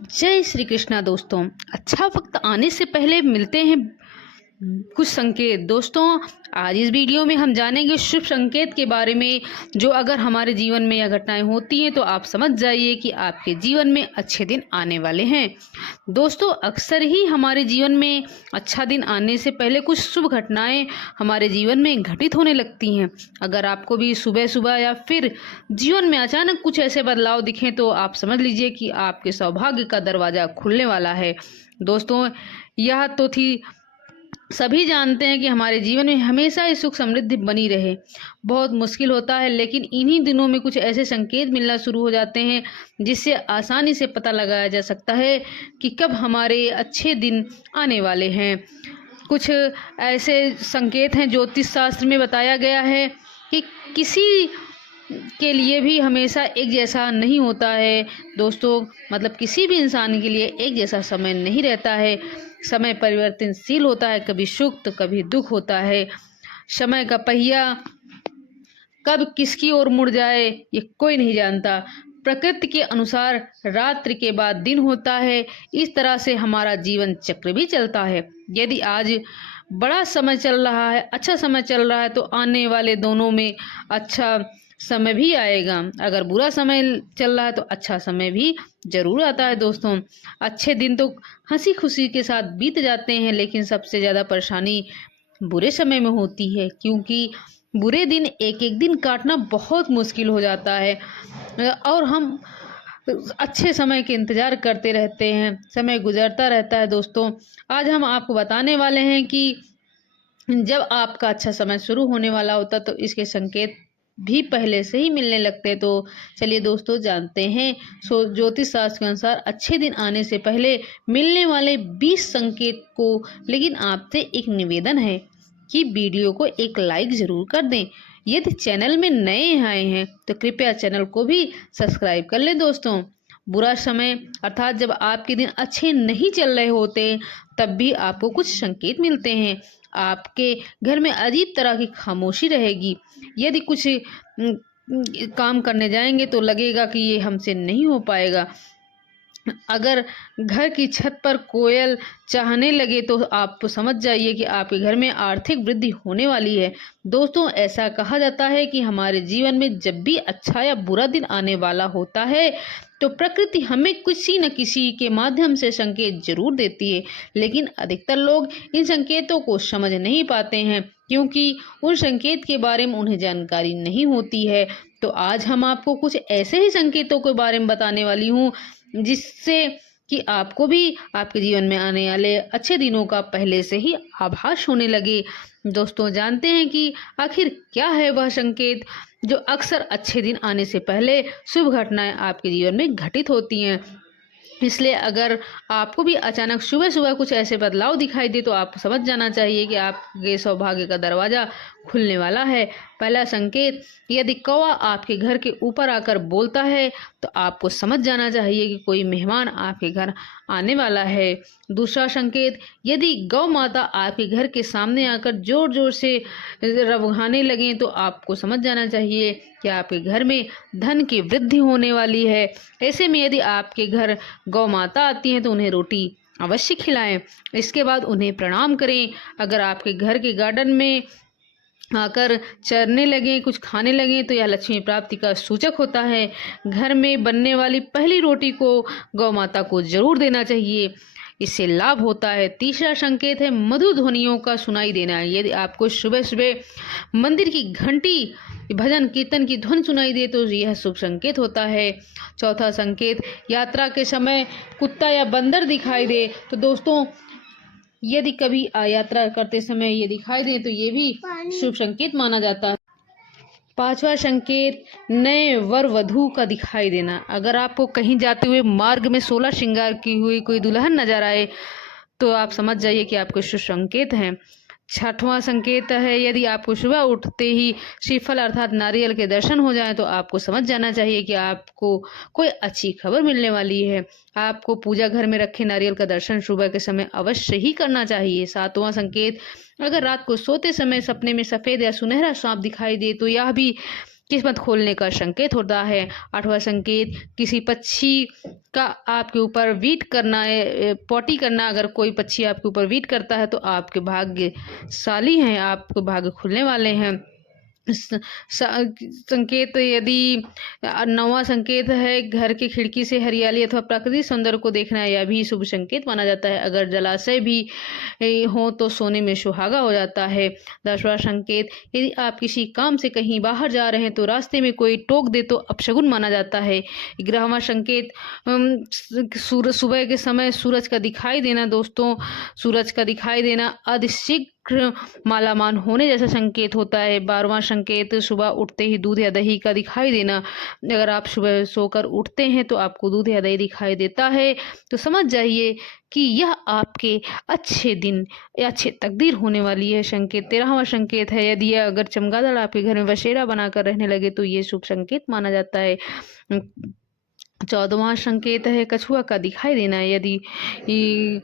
जय श्री कृष्णा दोस्तों। अच्छा वक्त आने से पहले मिलते हैं कुछ संकेत। दोस्तों, आज इस वीडियो में हम जानेंगे शुभ संकेत के बारे में, जो अगर हमारे जीवन में यह घटनाएं होती हैं तो आप समझ जाइए कि आपके जीवन में अच्छे दिन आने वाले हैं। दोस्तों, अक्सर ही हमारे जीवन में अच्छा दिन आने से पहले कुछ शुभ घटनाएं हमारे जीवन में घटित होने लगती हैं। अगर आपको भी सुबह सुबह या फिर जीवन में अचानक कुछ ऐसे बदलाव दिखें तो आप समझ लीजिए कि आपके सौभाग्य का दरवाज़ा खुलने वाला है। दोस्तों, यह तो थी, सभी जानते हैं कि हमारे जीवन में हमेशा ही सुख समृद्धि बनी रहे बहुत मुश्किल होता है, लेकिन इन्हीं दिनों में कुछ ऐसे संकेत मिलना शुरू हो जाते हैं जिससे आसानी से पता लगाया जा सकता है कि कब हमारे अच्छे दिन आने वाले हैं। कुछ ऐसे संकेत हैं, ज्योतिष शास्त्र में बताया गया है कि किसी के लिए भी हमेशा एक जैसा नहीं होता है। दोस्तों, मतलब किसी भी इंसान के लिए एक जैसा समय नहीं रहता है। समय परिवर्तनशील होता है, कभी सुख तो कभी दुख होता है। समय का पहिया कब किसकी ओर मुड़ जाए ये कोई नहीं जानता। प्रकृति के अनुसार रात्रि के बाद दिन होता है। इस तरह से हमारा जीवन चक्र भी चलता है। यदि आज बड़ा समय चल रहा है, अच्छा समय चल रहा है, तो आने वाले दोनों में अच्छा समय भी आएगा। अगर बुरा समय चल रहा है तो अच्छा समय भी जरूर आता है। दोस्तों, अच्छे दिन तो हंसी खुशी के साथ बीत जाते हैं, लेकिन सबसे ज़्यादा परेशानी बुरे समय में होती है, क्योंकि बुरे दिन एक एक दिन काटना बहुत मुश्किल हो जाता है और हम अच्छे समय के इंतज़ार करते रहते हैं। समय गुजरता रहता है। दोस्तों, आज हम आपको बताने वाले हैं कि जब आपका अच्छा समय शुरू होने वाला होता तो इसके संकेत भी पहले से ही मिलने लगते हैं। तो चलिए दोस्तों, जानते हैं ज्योतिष शास्त्र के अनुसार अच्छे दिन आने से पहले मिलने वाले 20 संकेत को। लेकिन आपसे एक निवेदन है कि वीडियो को एक लाइक ज़रूर कर दें। यदि चैनल में नए आए हैं तो कृपया चैनल को भी सब्सक्राइब कर लें। दोस्तों, बुरा समय अर्थात जब आपके दिन अच्छे नहीं चल रहे होते, तब भी आपको कुछ संकेत मिलते हैं। आपके घर में अजीब तरह की खामोशी रहेगी। यदि कुछ काम करने जाएंगे तो लगेगा कि ये हमसे नहीं हो पाएगा। अगर घर की छत पर कोयल चाहने लगे तो आप समझ जाइए कि आपके घर में आर्थिक वृद्धि होने वाली है। दोस्तों, ऐसा कहा जाता है कि हमारे जीवन में जब भी अच्छा या बुरा दिन आने वाला होता है तो प्रकृति हमें किसी न किसी के माध्यम से संकेत जरूर देती है, लेकिन अधिकतर लोग इन संकेतों को समझ नहीं पाते हैं, क्योंकि उन संकेत के बारे में उन्हें जानकारी नहीं होती है। तो आज हम आपको कुछ ऐसे ही संकेतों के बारे में बताने वाली हूँ जिससे कि आपको भी आपके जीवन में आने वाले अच्छे दिनों का पहले से ही आभास होने लगे। दोस्तों, जानते हैं कि आखिर क्या है वह संकेत जो अक्सर अच्छे दिन आने से पहले शुभ घटनाएं आपके जीवन में घटित होती हैं। इसलिए अगर आपको भी अचानक सुबह सुबह कुछ ऐसे बदलाव दिखाई दे तो आपको समझ जाना चाहिए कि आपके सौभाग्य का दरवाज़ा खुलने वाला है। पहला संकेत, यदि कौवा आपके घर के ऊपर आकर बोलता है तो आपको समझ जाना चाहिए कि कोई मेहमान आपके घर आने वाला है। दूसरा संकेत, यदि गौ माता आपके घर के सामने आकर जोर जोर से रवहाने लगें तो आपको समझ जाना चाहिए कि आपके घर में धन की वृद्धि होने वाली है। ऐसे में यदि आपके घर गौ माता आती हैं तो उन्हें रोटी अवश्य खिलाएं। इसके बाद उन्हें प्रणाम करें। अगर आपके घर के गार्डन में आकर चरने लगे, कुछ खाने लगे, तो यह लक्ष्मी प्राप्ति का सूचक होता है। घर में बनने वाली पहली रोटी को गौ माता को जरूर देना चाहिए, इससे लाभ होता है। तीसरा संकेत है मधुर ध्वनियों का सुनाई देना। यदि आपको सुबह सुबह मंदिर की घंटी, भजन कीर्तन की धुन सुनाई दे तो यह शुभ संकेत होता है। चौथा संकेत, यात्रा के समय कुत्ता या बंदर दिखाई दे। तो दोस्तों, यदि कभी यात्रा करते समय ये दिखाई दे तो ये भी शुभ संकेत माना जाता है। पांचवा संकेत, नए वर वधू का दिखाई देना। अगर आपको कहीं जाते हुए मार्ग में 16 श्रृंगार की हुई कोई दुल्हन नजर आए तो आप समझ जाइए कि आपके शुभ संकेत हैं। छठवां संकेत है, यदि आपको सुबह उठते ही श्रीफल अर्थात नारियल के दर्शन हो जाएं तो आपको समझ जाना चाहिए कि आपको कोई अच्छी खबर मिलने वाली है। आपको पूजा घर में रखे नारियल का दर्शन सुबह के समय अवश्य ही करना चाहिए। सातवां संकेत, अगर रात को सोते समय सपने में सफ़ेद या सुनहरा सांप दिखाई दे तो यह भी किस्मत खोलने का संकेत होता है। 8वां संकेत किसी पक्षी का आपके ऊपर वीट करना है, पॉटी करना। अगर कोई पक्षी आपके ऊपर वीट करता है तो आपके भाग्यशाली हैं, आपके भाग्य खुलने वाले हैं। संकेत यदि 9वां संकेत है घर की खिड़की से हरियाली अथवा प्राकृतिक सौंदर्य को देखना, यह भी शुभ संकेत माना जाता है। अगर जलाशय भी हो तो सोने में सुहागा हो जाता है। 10वां संकेत यदि आप किसी काम से कहीं बाहर जा रहे हैं तो रास्ते में कोई टोक दे तो अपशगुन माना जाता है। 11वां संकेत सूरज सुबह के समय सूरज का दिखाई देना दोस्तों, सूरज का दिखाई देना अतिशीघ्र मालामाल होने जैसा संकेत होता है। 12वां संकेत सुबह उठते ही दूध या दही का दिखाई देना। अगर आप सुबह सोकर उठते हैं तो आपको दूध या दही दिखाई देता है तो समझ जाइए कि यह आपके अच्छे दिन या अच्छे तकदीर होने वाली है संकेत। 13वां संकेत है यदि अगर चमगादड़ आपके घर में बसेरा बनाकर रहने लगे तो ये शुभ संकेत माना जाता है। 14वां संकेत है कछुआ का दिखाई देना। यदि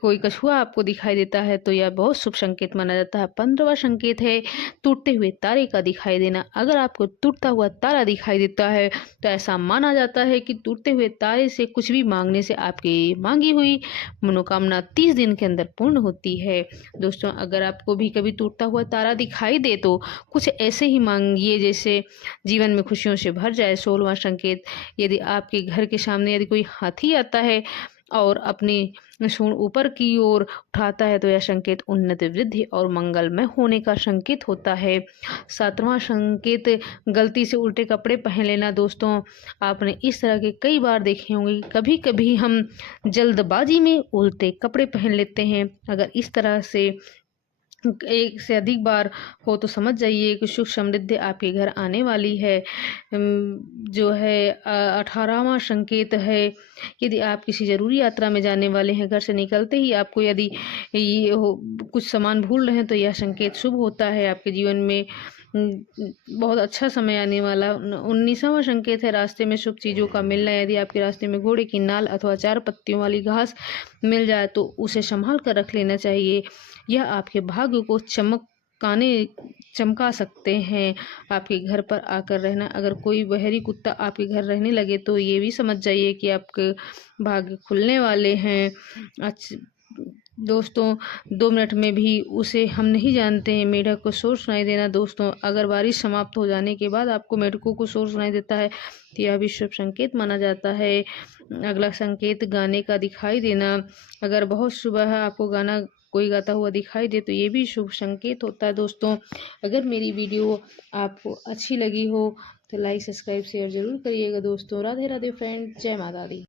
कोई कछुआ आपको दिखाई देता है तो यह बहुत शुभ संकेत माना जाता है। 15वां संकेत है टूटते हुए तारे का दिखाई देना। अगर आपको टूटता हुआ तारा दिखाई देता है तो ऐसा माना जाता है कि टूटते हुए तारे से कुछ भी मांगने से आपकी मांगी हुई मनोकामना 30 दिन के अंदर पूर्ण होती है। दोस्तों, अगर आपको भी कभी टूटता हुआ तारा दिखाई दे तो कुछ ऐसे ही मांगिए जैसे जीवन में खुशियों से भर जाए। 16वां संकेत यदि आपके घर के सामने यदि कोई हाथी आता है और अपनी सूंड ऊपर की ओर उठाता है तो यह संकेत उन्नति, वृद्धि और मंगलमय होने का संकेत होता है। 7वां संकेत गलती से उल्टे कपड़े पहन लेना। दोस्तों, आपने इस तरह के कई बार देखे होंगे, कभी कभी हम जल्दबाजी में उल्टे कपड़े पहन लेते हैं। अगर इस तरह से एक से अधिक बार हो तो समझ जाइए कि सुख समृद्धि आपके घर आने वाली है। जो है 18वां संकेत है यदि आप किसी ज़रूरी यात्रा में जाने वाले हैं, घर से निकलते ही आपको यदि ये हो कुछ सामान भूल रहे हैं तो यह संकेत शुभ होता है। आपके जीवन में बहुत अच्छा समय आने वाला। 19वां संकेत है रास्ते में शुभ चीज़ों का मिलना। यदि आपके रास्ते में घोड़े की नाल अथवा 4 पत्तियों वाली घास मिल जाए तो उसे संभाल कर रख लेना चाहिए। यह आपके भाग्य को चमका सकते हैं। आपके घर पर आकर रहना। अगर कोई बहरी कुत्ता आपके घर रहने लगे तो ये भी समझ जाइए कि आपके भाग्य खुलने वाले हैं। दोस्तों, 2 मिनट में भी उसे हम नहीं जानते हैं मेढक को शोर सुनाई देना। दोस्तों, अगर बारिश समाप्त हो जाने के बाद आपको मेढकों को शोर सुनाई देता है तो यह भी शुभ संकेत माना जाता है। अगला संकेत गाने का दिखाई देना। अगर बहुत सुबह आपको गाना कोई गाता हुआ दिखाई दे तो ये भी शुभ संकेत होता है। दोस्तों, अगर मेरी वीडियो आपको अच्छी लगी हो तो लाइक, सब्सक्राइब, शेयर ज़रूर करिएगा। दोस्तों, राधे राधे फ्रेंड, जय माता दी।